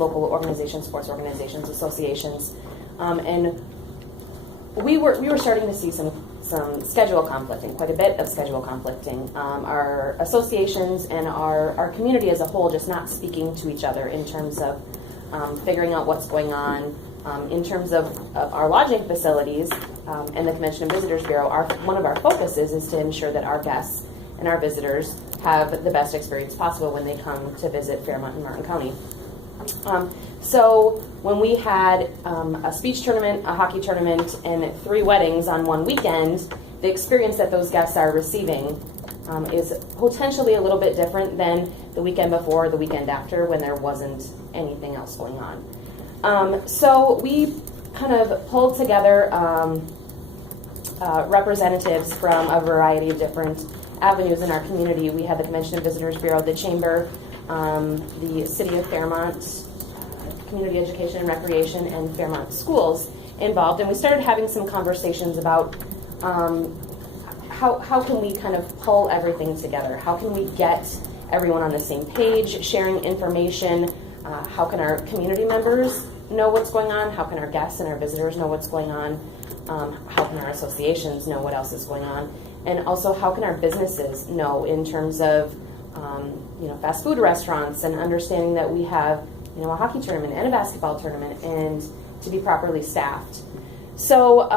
local organizations, sports organizations, associations, and we were starting to see some schedule conflicting, quite a bit of schedule conflicting. Our associations and our community as a whole just not speaking to each other in terms of figuring out what's going on. In terms of our lodging facilities and the Convention and Visitors Bureau, one of our focuses is to ensure that our guests and our visitors have the best experience possible when they come to visit Fairmont and Martin County. So when we had a speech tournament, a hockey tournament, and 3 weddings on one weekend, the experience that those guests are receiving is potentially a little bit different than the weekend before or the weekend after when there wasn't anything else going on. So we kind of pulled together representatives from a variety of different avenues in our community. We had the Convention and Visitors Bureau, the Chamber, the City of Fairmont, Community Education and Recreation, and Fairmont Schools involved, and we started having some conversations about how can we kind of pull everything together? How can we get everyone on the same page, sharing information? How can our community members know what's going on? How can our guests and our visitors know what's going on? How can our associations know what else is going on? And also, how can our businesses know in terms of fast food restaurants and understanding that we have a hockey tournament and a basketball tournament and to be properly staffed. So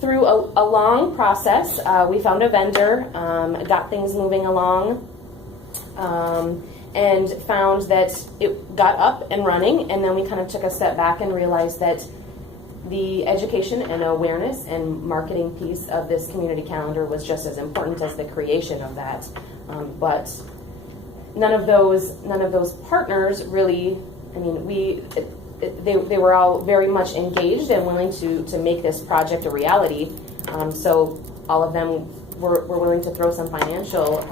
through a long process, we found a vendor, got things moving along, and found that it got up and running, and then we kind of took a step back and realized that the education and awareness and marketing piece of this community calendar was just as important as the creation of that. But none of those partners really, they were all very much engaged and willing to make this project a reality. So all of them were willing to throw some financial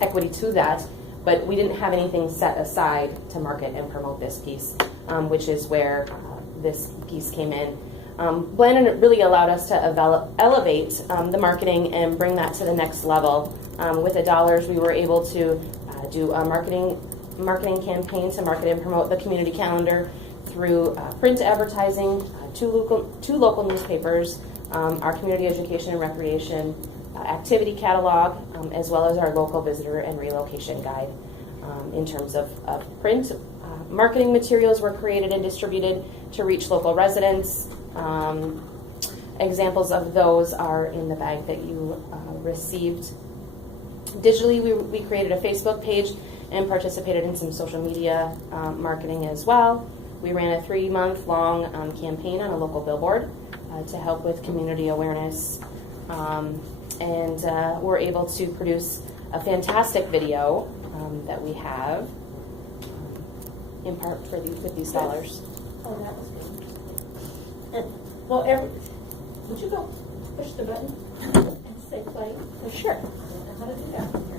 equity to that, but we didn't have anything set aside to market and promote this piece, which is where this piece came in. Blandon really allowed us to elevate the marketing and bring that to the next level. With the dollars, we were able to do a marketing campaign to market and promote the community calendar through print advertising, two local newspapers, our community education and recreation activity catalog, as well as our local visitor and relocation guide. In terms of print, marketing materials were created and distributed to reach local residents. Examples of those are in the bag that you received. Digitally, we created a Facebook page and participated in some social media marketing as well. We ran a 3-month-long campaign on a local billboard to help with community awareness. And we're able to produce a fantastic video that we have in part with these dollars. Oh, that was good. Well, would you go push the button and say play? Sure. I don't know how to do that.